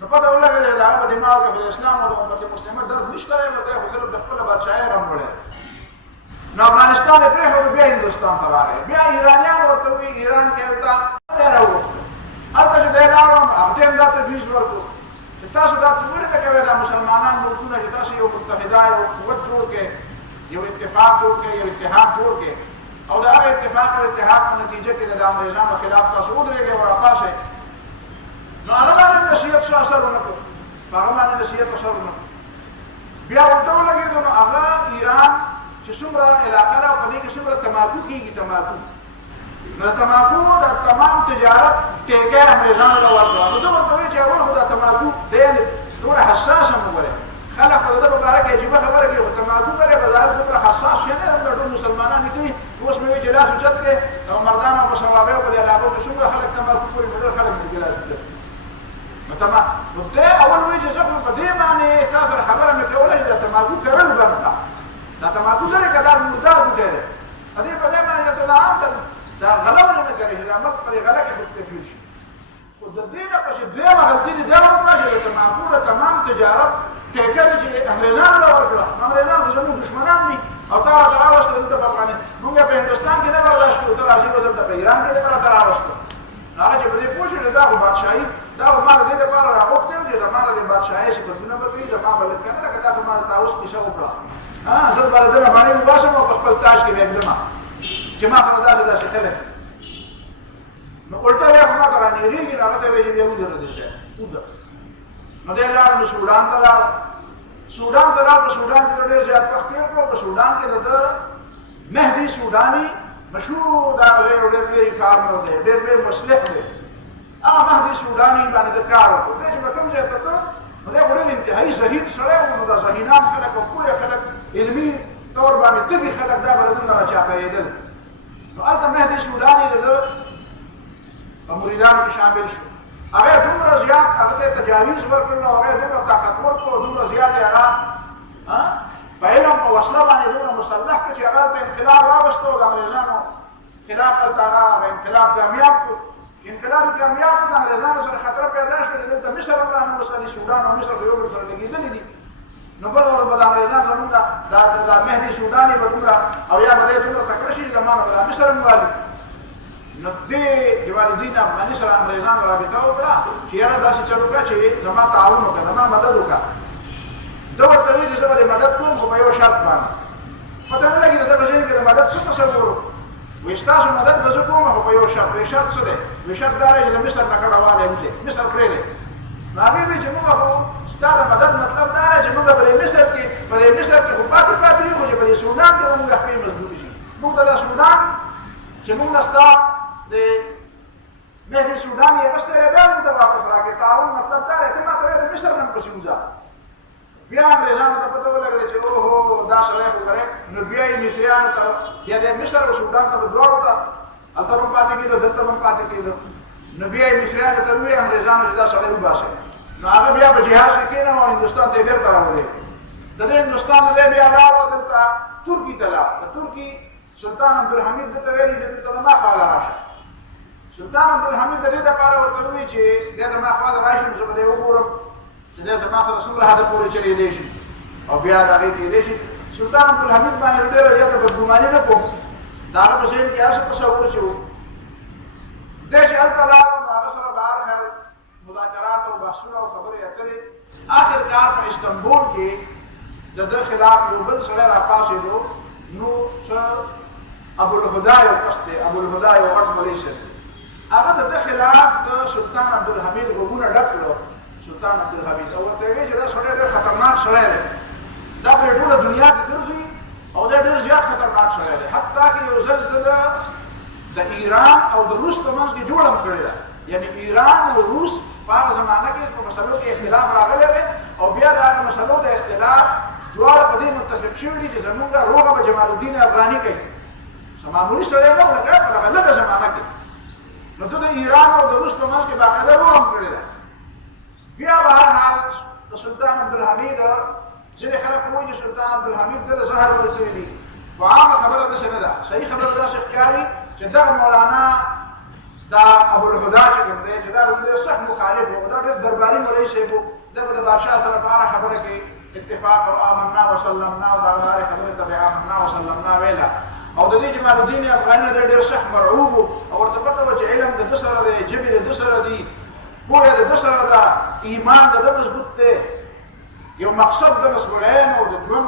نو پته ولګېده د هغه په دماغو کې د اسلام او د امت مسلمه درد نشته دی ورته خو صرف د خپله بادشاهۍ رانوړی نو افغانستان یې پرېښودو بیا هندوستان ته راغی بیا ایرانیان ورته وایي ایران کې هلته دی راوغوښتو هلته چې دی راوړو هغه هم دا تجویز ورکړو چې تاسو دا څنګه نه کوي دا مسلمانان ملکونه چې تاسو یو متحده یو قوت جوړ کړئ یو اتفاق جوړ کړئ یو اتحاد جوړ کړئ او دا هغه اتفاق او اتحاد په نتیجه کې د انګریزانو خلاف تاسو ودرېږئ او راپاسئ نو هغه باندې نصیحت څه اثر ونه کړ هغه باندې نصیحت اثر ونه بیا ورته ولګېدو نو هغه ایران چې څومره علاقه ده په دې کې څومره تماکو کېږي تماکو نو تماکو د تمام تجارت ټیکه انګریزانو له ورکړه نو دوی ورته وایي چې اول خو دا تماکو دی دومره حساس هم وګورئ خلک خو د ده په باره کې عجیبه خبره کوي خو تماکو کولی بازار دومره حساس شی نه ده ټول مسلمانان یې کوي اوس مې وایي چې لاس اوچت کړې او مردان او په صوابیو په دې علاقو کې څومره خلک تماکو کوي نو ډېر خلک دې لاس اوچت نو دی اول وایي چې زه خو په دې باندې تا سره خبره مې کوله چې دا تماکو کرل بند کړه دا تماکو لري که دا مردار بوټی دی په دې باندې ته دا عام دا غلط نه کوي چې دا مخ په غلط کې تفصیل شي خو د دې نه پښې دویمه غلطي دې دا وکړه چې د تماکو تمام تجارت ټیکه چې انګریزانو له ورکړه انګریزان خو زموږ دشمنان دي او تا راته راوستل دلته په افغانستان موږ په هندوستان کې نه برداشت کړو ته راځي به دلته په ایران کې دې راته راوستل هغه چې په دې پوه شو دا خو بادشاهي دا خو ما د دې لپاره راغوښتی و چې زما د بادشاهۍ صفتونه به کوي زما به لږ کنه لکه تا ته ما د تاوس کیسه وکړه زه به د دغه باندې وباسم او په خپل تاج کې بیا ږدمه چې ما سره داسې خلک نو الټا یې خو ما ته رانږدېږي نو هغه ته ویل بیا ودرېدې شه وځه نو دی لاړ نو سودان ته لاړ په سودان کې ډېر زیات وخت تېر کړو په سودان کې د مهدي سوداني مشهور دا ډېر لوی فارمر دی ډېر لوی مصلح دی هغه مهدي سوداني باندې د کار وکړو دی چې به کوم ځای ته ته نو دی خو ډېر انتهایي ذهین سړی و نو دا ذهینان خلک او ښکلي خلک علمي طور باندې تږي خلک دا به د دونه راچاپېدل نو هلته مهدي سوداني د ده په مریدانو کې شامل شو هغه دومره زیات هغه ته تجاویز ورکړل او هغه دومره طاقتور کړو دومره زیات یې هغه په علم په وسله باندې دومره مسلح کړ چې هغه ته انقلاب راوستو د انګریزانو خلاف هلته هغه انقلاب کامیاب کړو انقلاب کامیاب کړو د انګریزانو سره خطر پیدا شو دلته مصر هم راننوستلي سودان او مصر خو یو بل سره لګېدلي دي نو بل ورځ به د انګریزان زموږ دا مهدي سوداني به دومره او یا به دی دومره تکړه شي د ما نه به دا مصر هم والي نو دې جمال الدین افغاني سره انګریزانو رابطه وکړه چې یاره داسې چل وکړه چې زما تعاون وکړه زما مدد وکړه ده ورته ویل چې زه به دې مدد کوم خو په یو شرط باندې پته نه لګي د ده په ذهن کې د مدد څه تصور وایي ستاسو مدد به زه کوم خو په یو شرط وایي شرط څه دی وایي شرط دا دی چې د مصر نه کډه والی وځي مصر پرېږدی نو هغې وایي چې موږ خو ستا د مدد مطلب دا دی چې موږ په دې مصر کې خو پاتې یو خو چې په دې سودان کې زموږ خپې مضبوطې شي موږ ته دا سودان چې موږ نه ستا د مهدي سودان یې غوښتی دی بیا موږ ته واپس راکړې تعاون مطلب دا دی ته ما ته وایې د مصر نه هم پسې وځه بیا انګریزانو ته پته ولګېده چې اوهو دا سړی خو ګورې نو بیا یې مصریانو ته بیا د مصر او سودان ته به دواړو ته هلته به هم پاتې کېدو دلته به هم پاتې کېدو نو بیا یې مصریانو ته ووایي انګریزانو چې دا سړی وباسئ نو هغه بیا په جهاز کې کېناوه او هندوستان ته یې بېرته راولېږه د دې هندوستان نه دی بیا راوړه دلته ترکي ته لاړ د ترکي سلطان عبدالحمید ده ته ویلي چې دلته د ما خواله راشه سلطان عبدالحمید د دې دپاره ورته ووایي چې دی د ما خواله راشي نو زه به دی وګورم چې دی زما سره څومره حده پورې چلېدی شي او بیا د هغې کېدی شي سلطان عبدالحمید باندې ډېره زیاته بدګماني نه کوم د هغه په ذهن کې هر څه تصور چې و دی چې هلته لاړو نو هغه سره به هر حال مذاکرات او بحثونه او خبرې اترې آخر کار په استنبول کې د ده خلاف یو بل سړی راپاڅېدو نو څه ابوالهدا یو کس دی ابوالهدا یو غټ ملي صاحب هغه د ده خلاف د سلطان عبدالحمید غوږونه ډک کړو سلطان عبدالحمید او ورته یې ویل چې دا سړی ډېر خطرناک سړی دی دا په ټوله دنیا کې ګرځي او دا ډېر زیات خطرناک سړی دی حتی که یو ځل د ایران او د روس په منځ کې جوړه هم کړې ده یعنې ایران او روس په هغه زمانه کې په مسلو کې اختلاف راغلی دی او بیا د هغه مسلو د اختلاف دواړه په دې متفق شوي دي چې زموږ روغه به جمال الدین افغاني کوي معمولي سړی نه و لکه په دغه لږه زمانه کې نو ته د ایران او د روس په منځ کې باقاعده روغه هم کړې ده بیا به هر حال د سلطان عبدالحمید ځینې خلک وایي چې سلطان عبدالحمید ده له زهر ورکوي دي خو عامه خبره داسې نه ده صحیح خبره داسې ښکاري چې دغه مولانا دا ابوالهدا چې کوم دی چې دا ډېر سخت مخالف و دا ډېر درباري مولوي صاحب و ده به د بادشاه سره په هره خبره کې اتفاق او آمنا وسلمنا او دغه هرې خبرې ته به آمنا وسلمنا ویله او د دې جمال الدین افغاني ډېر سخت مرعوب و او ورته پته وه چې علم د ده سره دی ژبې د ده سره دي پوهه د ده سره ده، ایمان د ده مضبوط دی، یو مقصد د نصب العین او د ژوند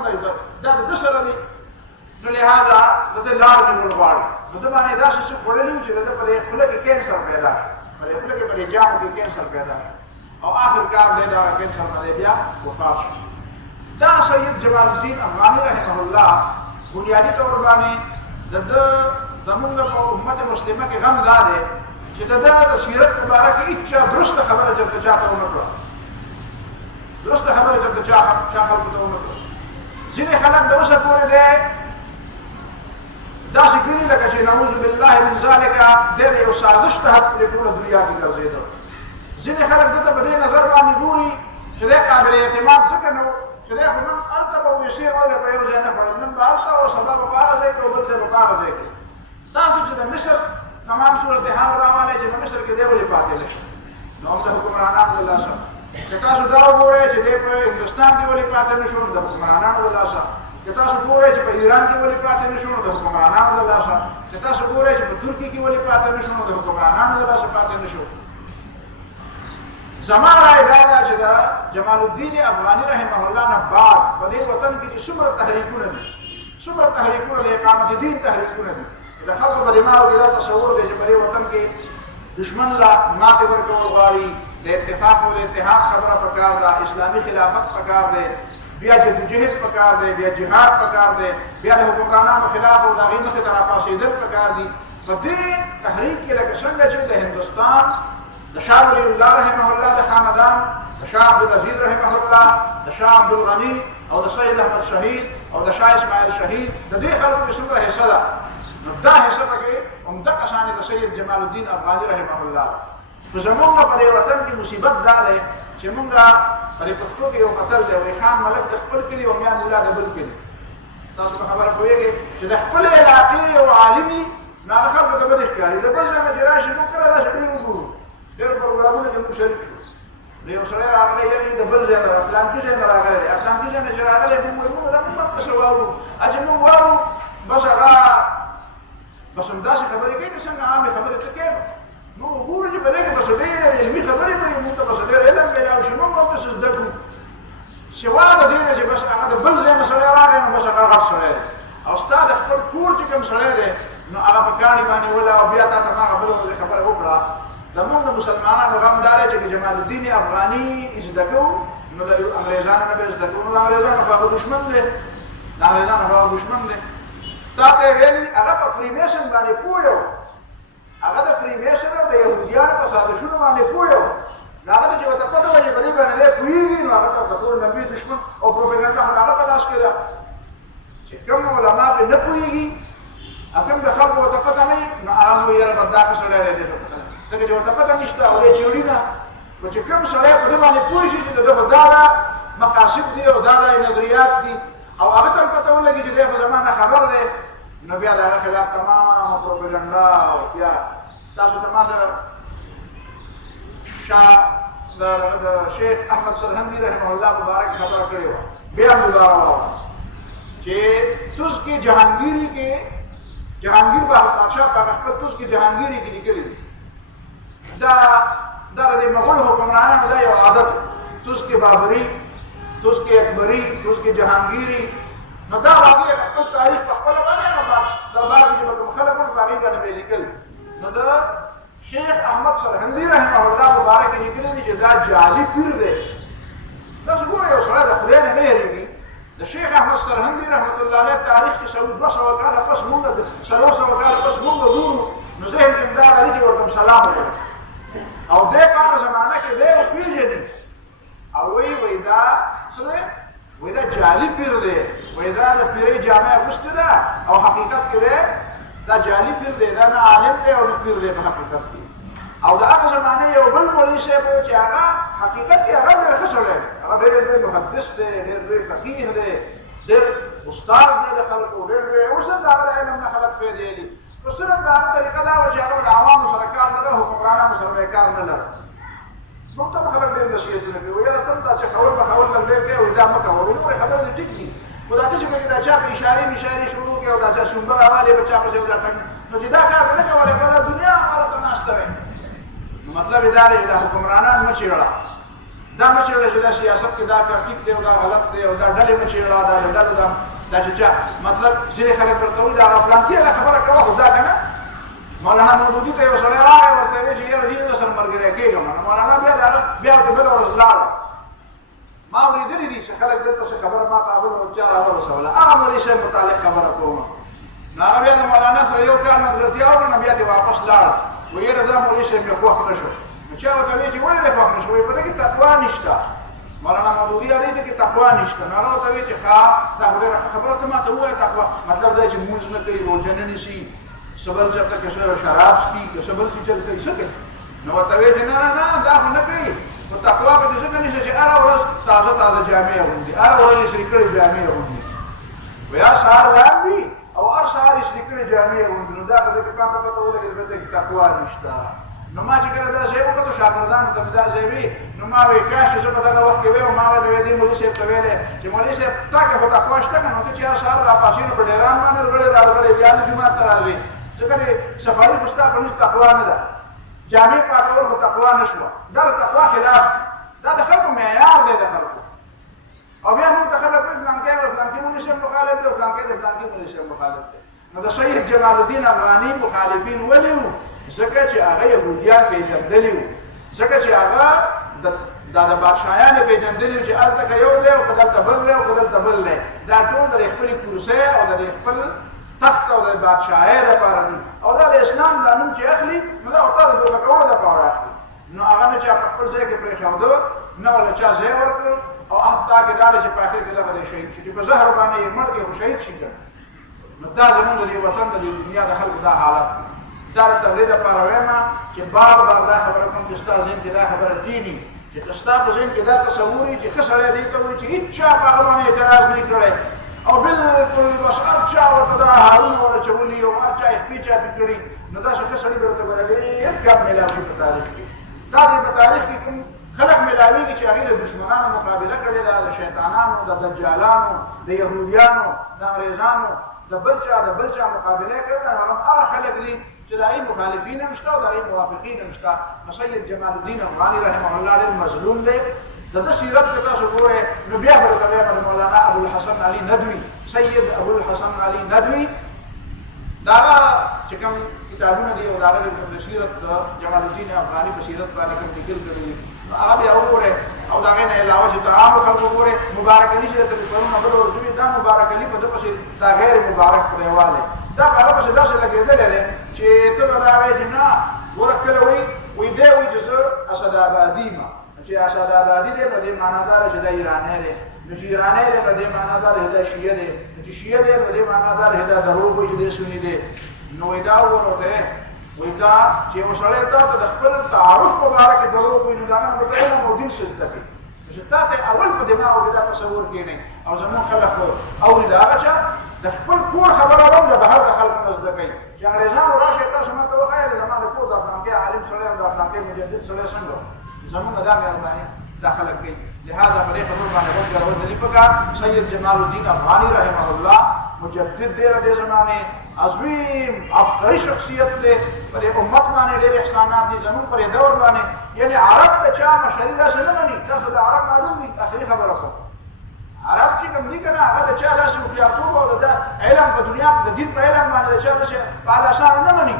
دا د ده سره دی. نو لهذا د ده لار مې ورغواړي. نو ده باندې داسې څه خوړلي وو چې د ده په دې خوله کې کینسر پیدا شي، په دې خوله کې په دې جامو کې کینسر پیدا شي او آخر کار دی دغه کینسر باندې بیا وفات شو. دا سید جمال الدین افغاني رحمه الله بنیادي طور باندې د ده زمونږ په امت مسلمه کې غم دا دی چې د ده د سیرت په باره کې هېچا درسته خبره چېرته چاته ونه کړه، درسته خبره چېرته چا خلکو ته ونه کړه. ځینې خلک د اوسه پورې دی داسې ګڼي لکه چې نعوذ بالله من ذلک دی د یو سازش تحت پرې ټوله دنیا کې ګرځېده. ځینې خلک دته په دې نظر باندې ګوري چې دی قابل اعتماد ځکه نه و چې دی خو نن هلته به ویسې ولې په یو ځای نه خوړل، نن به هلته او سبا به په هغه ځای کې او بل ځای به په هغه ځای کې. تاسو چې د مصر تمام صورتحال راوالی چې په مصر کې دی ولې پاتې نه شي، نو هم د حکمرانانو له لاسه. که تاسو دا وګورئ چې دی په هندوستان کې ولې پاتې نه شو، نو د حکمرانانو له لاسه. که تاسو ګورئ چې په ایران کې ولې پاتې نه شو، نو د حکمرانانو له لاسه. که تاسو ګورئ چې په ترکیې کې ولې پاتې نه شو، نو د حکمرانانو له لاسه پاتې نه شو. زما رای دا ده چې د جمال الدین افغاني رحمه الله نه بعد په دې وطن کې چې څومره تحریکونه دي، څومره تحریکونه د اقامت دین تحریکونه دي، د خلکو په دماغو کې دا تصور دی چې په دې وطن کې دشمن له ماتې ورکول غواړي، د اتفاق او د اتحاد خبره پکار ده، اسلامي خلافت پکار دی، بیا جدوجہد پکار دی، بیا جهاد پکار دی، بیا د حکمرانانو خلاف او د هغې مخې ته راپاڅېدل پکار دي. په دې تحریک کې لکه څنګه چې د هندوستان د شاه ولی الله رحمه الله د خاندان، د شاه عبدالعزیز رحمه الله، د شاه عبدالغني او د سید احمد شهید او د شاه اسماعیل شهید د دې خلکو کې څومره حصه ده، نو دا حصه پکې همدغه شانې د سید جمال الدین افغاني رحمه الله ده. خو زمونږ په دې وطن کې مصیبت دا دی چې مونږ په دې پښتو کې یو متل دی وایي خان ملک د خپل کلي او میا ملا د بل کلي. تاسو په خبره پوهېږئ چې د خپل علاقې یو عالمي نو هغه خلکو ته بد ښکاري، د بل ځای نه چې راشي موږ کله داسې ډېر وګورو، ډېرو پروګرامونو کې موږ شریک شو، نو یو سړی راغلی یعنې د بل ځای نه فلانکي ځای نه راغلی دی، فلانکي ځای نه چې راغلی موږ وایو موږ دا موږ ورپسې واورو، چې موږ واورو بس هغه بس همداسې خبرې کوي که څنګه عامې خبرې ته کوي. نو وګورو چې په دې کې بس ډېرې علمي خبرې وایي، موږ ته بس ډېر علم میلاو شي، موږ هم بس زده کړو. سوا د دې نه چې بس هغه د بل ځای نه سړی راغی نو بس هغه غټ سړی دی، او ستا د خپل کور چې کوم سړی دی نو هغه په کاڼي باندې وله او بیا تا ته هغه بله خبره وکړه. زمونږ د مسلمانانو غم دا دی چې جمال الدین افغاني زده کوو نو د انګریزانو نه به یې زده کوو، نو د انګریزانو خو هغه دښمن دی، د انګریزانو خو هغه دښمن دی. تا ته یې ویلي هغه په فریمیسن باندې پوه و، هغه د فریمیسن او د یهودیانو په سازشونو باندې پوه و، نو هغه ته چې ورته پته وه چې په دې باندې دی پوهېږي نو هغه ته ورته ټول نبي دښمن او پروپیګنډه خو د هغه په لاس کې ده چې کوم علما پرې نه پوهېږي، کوم د خلکو ورته پته نه وي نو هغه مو یاره بس دا ښه سړی دی ځکه چې ورته پته نشته او دی چیړي نه، نو چې کوم سړی په دې باندې پوه شي چې د ده خو دا مقاصد دي او دا نظریات دي او هغه ته هم پته ولګي چې دی خو زما نه خبر دی، نو بیا د هغه خلاف تمام پروپیګنډه او بیا تاسو ته ما د شیخ احمد سرهندي رحمه الله مبارک خبره کړې وه، بیا هم دوباره واورم چې تز کې جهانګیري کې جهانګیر بادشاه په خپل تز کې جهانګیري کې لیکلي دي دا د مغول حکمرانانو دا یو عادت، تز کې بابري، تز کې اکبري، تز کې جهانګیري، نو دا واقعي خپل تاریخ په خپله باندې دربار کې چې به کوم خلک وو په هغې باندې به یې لیکل. نو د شیخ احمد سرهندي رحمه الله مبارک یې لیکلي دي چې دا جعلي پیر دی. تاسو ګورئ یو سړی د خدای نه نه هېرېږي. د شیخ احمد سرهندي رحمة الله علیه تاریخ کې 200 کاله پس مونږ 300 کاله پس مونږ ګورو، نو ذهن کې دا راځي چې ورته سلام وکړو او دې په هغه زمانه کې دی وپېژني او وایي دا څه دی، وایي دا جعلي پیر دی، وایي دا د پیرۍ جامې اغوستې ده او حقیقت کې دی دا جعلي پیر دی، دا نه عالم دی او نه پیر دی په حقیقت کې. او د هغه زمانې یو بل مولوي صاحب و چې هغه حقیقت کې هغه ډېر ښه سړی دی، هغه ډېر لوی محدث دی، ډېر لوی فقیه دی، ډېر استاد دی د خلکو، ډېر لوی اوس هم د هغه د علم نه خلک فایدېږي. نو صرف د هغه طریقه دا وه چې هغه د عوامو سره کار نه لري، حکمرانانو سره به یې کار نه لري. موږ ته به خلک ډېر نصیحتونه کوي، یاره ته هم دا چې خول به خول لږ ډېر کوي، وایي دا مه کوه، وایي نورې خبرې دې ټیک دي، خو دا ته چې پکې دا چا ته اشارې مشارې شروع کړې او دا چا سومبه راوالې به چا پسې ولاټنګ، نو چې دا کار نه کولی په دا دنیا هغه ته ناسته وی. مطلب ادارې د حکمرانان مچېړه دا مچېړه چې د سیاست کې دا ټیک دی او دا غلط دی او دا ډلې مچېړه دا ډلې دا چې مطلب ځینې خلک ورته وایي دا فلان کې خبره کوه خو دا کنه مولانا مودودي ته یو سړی راغی ورته وایي چې یاره دې سره ملګری کېږم مولانا بیا ورته بله ورځ لاړه ما اورېدلي دي چې خلک دلته څه خبره ما ته بله ورځ چا راورسوله هغه مولوي صاحب متعلق خبره کوم نو هغه بیا د مولانا سره یو کال ملګرتیا وکړه بیا دې واپس لاړه وایي یاره دا مولوي صاحب مې خوښ نه شو نو چا ورته وایي چې ولې دې خوښ نه شو وایي په دې کې تقوا نشته مولانا مودودي علی دې کې تقوا نشته نو هغه ورته وایي چې ښه دا خو ډېره خبره ته ما ته ووایه تقوا مطلب دا چې مونځ نه کوي روژه نه نیسي سبل چرته که شراب څکي که سبل څه چل کوي څه کوي نو ورته وایي چې نه نه نه دا خو نه کوي خو تقوا پکې ځکه نشته چې هره ورځ تازه تازه جامې اغوندي هره ورځ یې سرې کړې جامې اغوندي وایي هر سهار لاندي او هر سهار یې سرې کړې جامې اغوندي نو دا په دې کې ما ته پته ولګېده په دې کې تقوا نشته نو ما چې کله داسې وکړو شاګردانو ته مې داسې وي نو ما وایي کاش چې زه په دغه وخت کې ویم ما ورته ویل دې مولوي صاحب ته ویلې چې مولوي صاحب تا کې خو تقوا شته که نو ته چې هر سهار راپاڅې نو په ډېران باندې راغلی بیا د جومات ته راځې ځکه چې صفایي خو ستا په نس تقوا نه ده جامې پاکول خو تقوا نه شوه دا د تقوا خلاف دا د خلکو معیار دی د خلکو او بیا موږ ته خلک وایي فلانکی فلانکي مولوي صاحب مخالف دی او فلانکی د فلانکي مولوي صاحب مخالف دی نو د سید جمال الدین افغاني مخالفین ولې وو ځکه چې هغه یهودیان پېژندلي وو ځکه چې هغه دا د بادشاهیانو پېژندلي وو چې هلته که یو دی او که دلته بل دی او که دلته بل دی دا ټول د خپلې کرسۍ او د خپل تخت او د بادشاهۍ دپاره دي او دا د اسلام دا نوم چې اخلي نو دا ورته د دوکه کولو دپاره اخلي نو هغه نه چا په خپل ځای کې پرېښوده نه ولا چا ځای ورکړ او حتی کې دا دی چې په اخر کې دغه دی شهید شي چې په زهر باندې یې مړ کړي خو شهید شي که نو دا زمونږ د دې وطن د دې دنیا د خلکو دا حالت دی دا د تغذیې دپاره وایم چې بار بار دا خبره کوم چې ستا ذهن کې دا خبره کېني چې که ستا په ذهن کې دا تصور وي چې ښه سړی دې ته وایي چې هېڅ چا په هغه باندې اعتراض نه کړی او بالکل بس هر چا ورته دا هارونه ورچولي او هر چا یې خپې چاپې کړي نو داسې ښه سړي به ورته ګوره ډېر کم میلاو شي په تاریخ کې دا دې په تاریخ کې کوم خلک میلاویږي چې هغې د دشمنانو مقابله کړې ده د شیطانانو د دجالانو د یهودیانو د انګریزانو د بل چا مقابله کړې ده هغه خلک دي چې د هغې مخالفین هم شته او د هغې موافقین هم شته نو سید جمال الدین افغاني رحمه الله ډېر مظلوم دی د ده سیرت که تاسو ګورئ نو بیا به درته وایم د مولانا ابوالحسن علي ندوي سید ابوالحسن علي ندوي د هغه چې کوم کتابونه دي او د هغه د سیرت د جمال الدین افغاني په سیرت باندې کوم ذکر کړی دي نو هغه بیا وګورئ او د هغې نه علاوه چې د عامو خلکو وګورئ مبارک علي چې درته مې پرونه بله ورځ وي دا مبارک علي په ده پسې دا غیر مبارک پرېوالی دا په هغه پسې داسې لګېدلی دی چې ته به دا وایې چې نه ګوره کله وایي دی وایي چې زه اسدآبادي یم چې اسدآبادي دی په دې معنا دا ده چې دا ایرانی دی نو چې ایرانی دی په دې معنا دا ده چې دا شیعه دی نو چې شیعه دی په دې معنا دا ده چې دا دروغ وایي چې دی سني دی نو وایي دا وګوره ورته وایي دا چې یو سړی تا ته د خپل تعارف په باره کې دروغ وایي نو د هغه ورته علم او دین څه زده کوي چې تا ته اول په دماغ کې دا تصور کېنی او زموږ خلک اوري د هغه چا د خپل کور خبره هم د بهر د خلکو نه زده کوي چې انګریزانو راشئ تاسو ما ته وښایئ زما د کور د فلانکي عالم سړی او د فلانکي مجدد سړی څنګه زمونږ دا مهرباني دا خلک کوي لهذا په دې خبرو باندې غوږ ګرول نه دي پکار سید جمال الدین افغاني رحمه الله مجدد دی د دې زمانې عظیم عبقري شخصیت دی پر امت باندې ډېر احسانات دي زموږ پر دور باندې یعنی عرب ته چا مشري داسې نه مني تاسو د عرب معلوم دي آخري خبره کوم عرب چې کوم دي که نه هغه د چا داسې هوښیارتوب او د علم په دنیا د دین په علم باندې د چا داسې په اسانه نه مني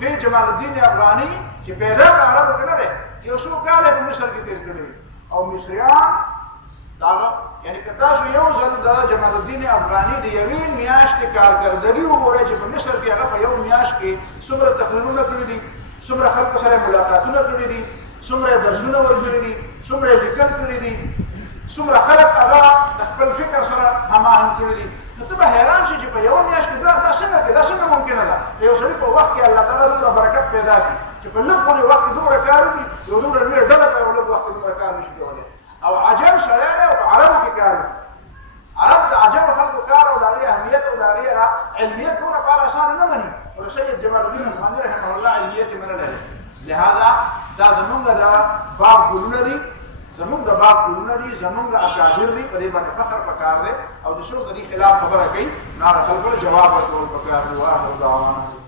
دې جمال الدین افغاني چې پیدا په عربو کې نه دی یو څو کاله په مصر کې تېر کړی او مصریان داغه یعنی که تاسو یو ځل د جمال الدین افغاني د یوې میاشتې کارکردګي وګورئ چې په مصر کې هغه په یو میاشت کې څومره تقریرونه کړي دي څومره خلکو سره ملاقاتونه کړي دي څومره درسونه ورکړي دي څومره لیکل کړي دي څومره خلک هغه د خپل فکر سره هماهنګ کړي دي نو ته به حیران شې چې په یوه میاشت کې دا څنګه کې دا څنګه ممکنه ده یو سړي په وخت کې الله تعالی دومره برکت پیدا کړي چې په لږ غونې وخت کې دومره کار وکړي یو دومره لویه ډله په یو لږ وخت کې دومره کار نشي کولی او عجم سړی دی او په عربو کې کار وکړي عرب د عجم خلکو کار او د هغې اهمیت او د هغې علمیت دومره په هغه اسانه نه مني او سید جمال الدین افغاني رحمه الله علمیت یې منلی دی لهذا دا زمونږ د باغ ګلونه دي زمونږ د باغ ګلونه دي زمونږ اکابر دي په دې باندې فخر پکار دی او د څوک د دې خلاف خبره کوي نو هغه خلکو له جواب ورکول پکار دی واخر دعوانا